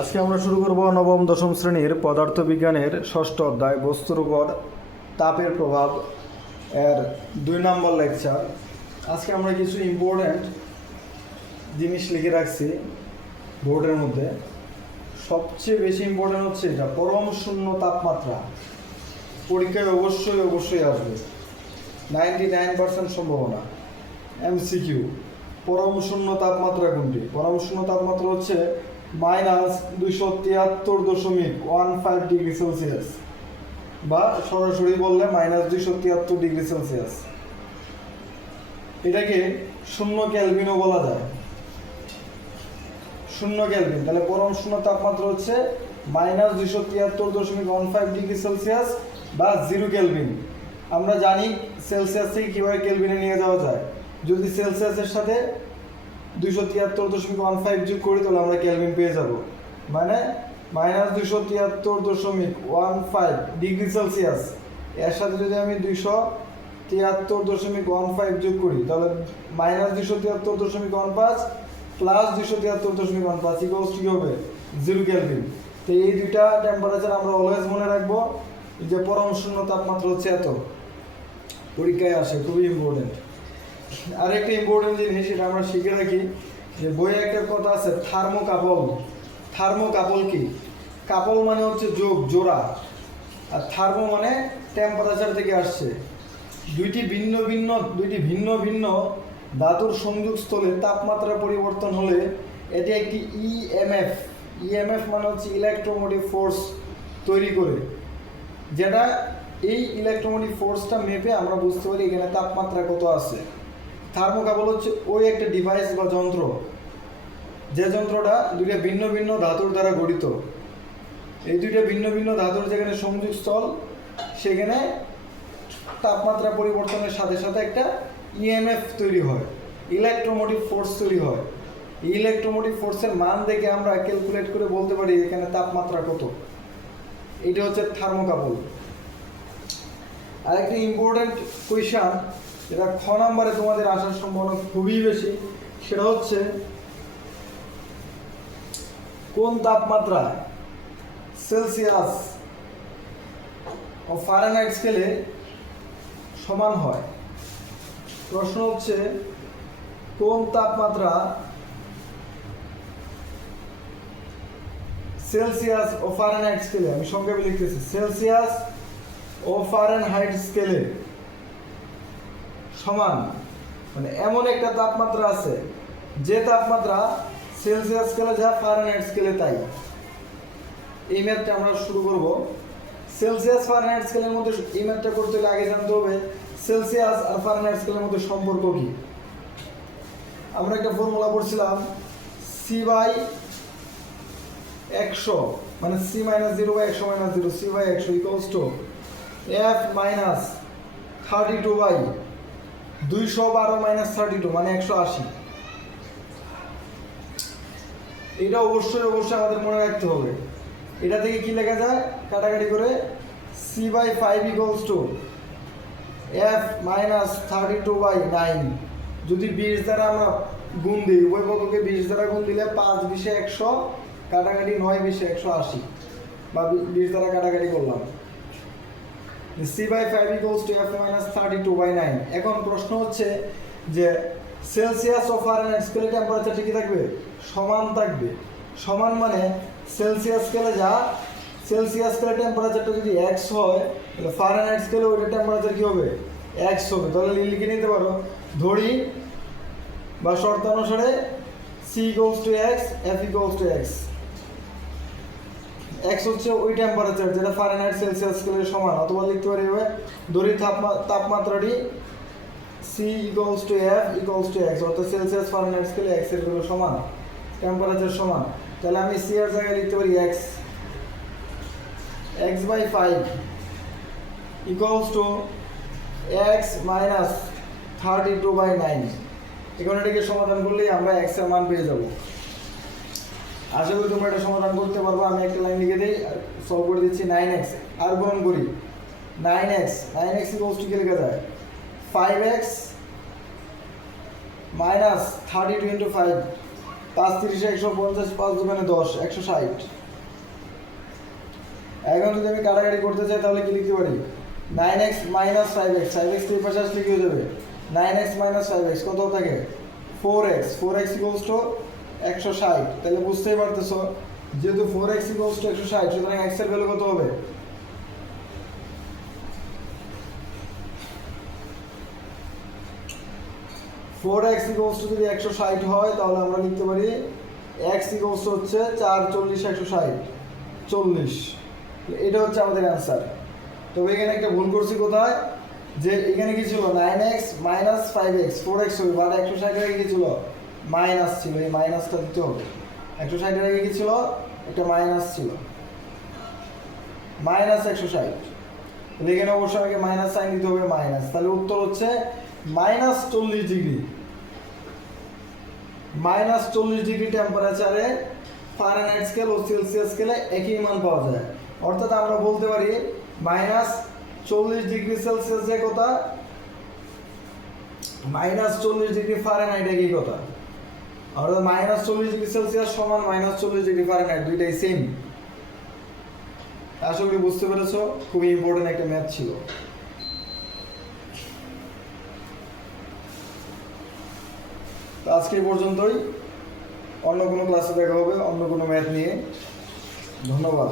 আজকে আমরা শুরু করব নবম, দশম শ্রেণির পদার্থবিজ্ঞানের ষষ্ঠ অধ্যায়। বস্তুর উপর তাপের প্রভাব এর দুই নম্বর লেকচার। আজকে আমরা কিছু ইম্পর্ট্যান্ট জিনিস লিখে রাখছি বোর্ডের মধ্যে। সবচেয়ে বেশি ইম্পর্ট্যান্ট হচ্ছে এটা, পরম শূন্য তাপমাত্রা। পরীক্ষায় অবশ্যই অবশ্যই আসবে। নাইনটি নাইন পার্সেন্ট সম্ভাবনা। এমসিকিউ পরম শূন্য তাপমাত্রা কোনটি? পরম শূন্য তাপমাত্রা হচ্ছে মাইনাস দুইশো তিয়াত্তর দশমিক ওয়ান ফাইভ ডিগ্রি সেলসিয়াস। বা সরাসরি বললে মাইনাস দুইশো তিয়াত্তর ডিগ্রি সেলসিয়াস। এটাকে শূন্য ক্যালভিনও বলা যায়। শূন্য ক্যালভিন তাহলে পরম শূন্য তাপমাত্রা হচ্ছে মাইনাস দুইশো তিয়াত্তর দশমিক ওয়ান ফাইভ ডিগ্রি সেলসিয়াস বা জিরো ক্যালভিন আমরা জানি সেলসিয়াস থেকে কীভাবে ক্যালভিনে নিয়ে যাওয়া যায়। যদি সেলসিয়াসের সাথে দুইশো তিয়াত্তর দশমিক ওয়ান ফাইভ যোগ করি তাহলে আমরা ক্যালভিন পেয়ে যাব। মানে মাইনাস দুইশো তিয়াত্তর দশমিক ওয়ান ফাইভ ডিগ্রি সেলসিয়াস। এর সাথে যদি আমি দুইশো তিয়াত্তর দশমিক ওয়ান ফাইভ যোগ করি, তাহলে মাইনাস দুইশো তিয়াত্তর দশমিক ওয়ান পাঁচ প্লাস দুইশো তিয়াত্তর দশমিক ওয়ান পাঁচ ইকোয়ালস কি হবে? জিরো ক্যালভিন তো এই দুইটা টেম্পারেচার আমরা অলওয়েজ মনে রাখব যে পরম শূন্য তাপমাত্রা হচ্ছে এত। পরীক্ষায় আসে, খুবই ইম্পর্টেন্ট আর একটা ইম্পর্টেন্ট জিনিস সেটা আমরা শিখে রাখি যে বইয়ে একটা কথা আছে, থার্মো কাপল। থার্মো কাপল কি? কাপল মানে হচ্ছে যোগ, জোড়া। আর থার্মো মানে টেম্পারেচার থেকে আসছে। দুইটি ভিন্ন ভিন্ন, দুইটি ভিন্ন ভিন্ন ধাতুর সংযোগস্থলে তাপমাত্রা পরিবর্তন হলে এটি একটি E ইএমএফ ইএমএফ মানে হচ্ছে ইলেকট্রোমোটিভ ফোর্স তৈরি করে, যেটা এই ইলেকট্রোমোটিভ ফোর্সটা মেপে আমরা বুঝতে পারি এখানে তাপমাত্রা কত আছে। থার্মোকাপল হচ্ছে ওই একটা ডিভাইস বা যন্ত্র। যে যন্ত্রটা দুইটা ভিন্ন ভিন্ন ধাতুর দ্বারা গঠিত। এই দুইটা ভিন্ন ভিন্ন ধাতুর যেখানে সংযোগস্থল সেখানে তাপমাত্রা পরিবর্তনের সাথে সাথে একটা ইএমএফ তৈরি হয়। ইলেকট্রোমোটিভ ফোর্স তৈরি হয়। ইলেকট্রোমোটিভ ফোর্সের মান দেখে আমরা ক্যালকুলেট করে বলতে পারি এখানে তাপমাত্রা কত। এটা হচ্ছে থার্মোকাপল আর একটা ইম্পর্টেন্ট কোয়েশন যেটা খ নম্বরে তোমাদের আসার সম্ভাবনা খুবই বেশি, সেটা হচ্ছে কোন তাপমাত্রা সেলসিয়াস ও ফারেনহাইট স্কেলে সমান হয়? প্রশ্ন হচ্ছে, কোন তাপমাত্রা সেলসিয়াস ও ফারেনহাইট স্কেলে, আমি সংক্ষেপে লিখতেছি, সেলসিয়াস ও ফারেনহাইট স্কেলে সমান। মানে এমন একটা তাপমাত্রা আছে, যে তাপমাত্রা সেলসিয়াস স্কেলে যা ফারেনহাইট স্কেলে তাই। এই ম্যাথটা আমরা শুরু করব। সেলসিয়াস ফারেনহাইট স্কেলের মধ্যে এই ম্যাথটা করতে হলে আগে জানতে হবে সেলসিয়াস আর ফারেনহাইট স্কেলের মধ্যে সম্পর্ক কি। আমরা একটা ফর্মুলা পড়ছিলাম সি বাই একশো মানে সি মাইনাস জিরো বাই একশো মাইনাস জিরো সি বাই একশো equals F minus thirty two by দুইশো বারো মাইনাস থার্টি টু মানে একশো আশি। এটা অবশ্যই অবশ্যই আমাদের মনে রাখতে হবে। এটা থেকে কি লেখা যায়? কাটাকাটি করে C by five equals to F minus thirty two by nine যদি বিশ দ্বারা আমরা গুণ দিই, উভয় পক্ষকে বিশ দ্বারা গুণ দিলে পাঁচ বিশে একশো, কাটাকাটি নয় বিশে একশো আশি। বা বিশ দ্বারা কাটাকাটি করলাম। C by five equals to F minus thirty two by nine এখন প্রশ্ন হচ্ছে যে সেলসিয়াস ও ফারেনহাইট স্কেলে টেম্পারেচার ঠিকই থাকবে? সমান থাকবে। সমান মানে সেলসিয়াস স্কেলে যা সেলসিয়াস স্কেলে টেম্পারেচারটা যদি এক্স হয়, তাহলে ফারেনহাইট স্কেলে ওইটা টেম্পারেচার কী হবে? এক্স হবে। তাহলে লিখে নিতে পারো। ধরি, বা শর্তানুসারে C equals to X F equals to X X হচ্ছে ওই টেম্পারেচার যেটা ফারেনহাইট সেলসিয়াস স্কেলের সমান, অথবা লিখতে পারি এভাবে তাপমা- তাপমাত্রাটি C equals to F equals to X অর্থাৎ সেলসিয়াস ফারেনহাইট স্কেলে এক্সের সমান টেম্পারেচার সমান। তাহলে আমি সি এর জায়গায় লিখতে পারি X X by five equals to X minus thirty two by nine এখন এটাকে সমাধান করলেই আমরা এক্সের মান পেয়ে যাব। আশা করি তোমরা এটা সমাধান করতে পারব। আমি একটা লাইন লিখে দিই সলভ করে দিচ্ছি নাইন এক্স আর গ্রহণ করি। Nine X nine X equals to লেখা যায় five X minus thirty two into five পাঁচ তিরিশে, একশো পঞ্চাশ, পাঁচ দোকানে দশ, একশো ষাট। এখন যদি আমি কাটাকাটি করতে চাই, তাহলে কি লিখতে পারি? Nine X minus five X five X পাশে আসলে কি হয়ে যাবে? Nine X minus five X কত থাকে? Four X four X equals to একশো ষাট। তাহলে বুঝতেই পারতেছো, যেহেতু ফোর এক্স ইকোয়ালস টু একশো ষাট, সুতরাং এক্সের ভ্যালু কত হবে? ফোর এক্স ইকোয়ালস টু যদি একশো ষাট হয়, তাহলে আমরা লিখতে পারি এক্স ইকোয়ালস টু হচ্ছে চার চল্লিশ, একশো ষাট। চল্লিশ। এটা হচ্ছে আমাদের অ্যান্সার তবে এখানে একটা ভুল করছি কোথায়? যে এখানে কি ছিল? Nine X minus five X four X হবে বাট একশো ষাটের আগে কি ছিল? মাইনাস ছিল, এই মাইনাসটা দিতে হবে। একশো ষাটের আগে কি ছিল? একটা মাইনাস ছিল। মাইনাস একশো ষাট। এখানে অবশ্যই আমাকে মাইনাস সাইন দিতে হবে, মাইনাস। তাহলে উত্তর হচ্ছে মাইনাস চল্লিশ ডিগ্রি। মাইনাস চল্লিশ ডিগ্রি টেম্পারেচারে ফারেনহাইট স্কেল ও সেলসিয়াস স্কেলে একই মান পাওয়া যায়। অর্থাৎ আমরা বলতে পারি মাইনাস চল্লিশ ডিগ্রি সেলসিয়াস যে কথা মাইনাস চল্লিশ ডিগ্রি ফারেনহাইট একই কথা। অর্থাৎ মাইনাস চল্লিশ ডিগ্রি সেলসিয়াস সমান মাইনাস চল্লিশ ডিগ্রি ফারেনহাইট দুইটাই সেম আশা করি বুঝতে পেরেছ, খুবই ইম্পর্টেন্ট একটা ম্যাথ ছিল। তো আজকে পর্যন্তই। অন্য কোনো ক্লাসে দেখা হবে, অন্য কোনো ম্যাথ নিয়ে। ধন্যবাদ।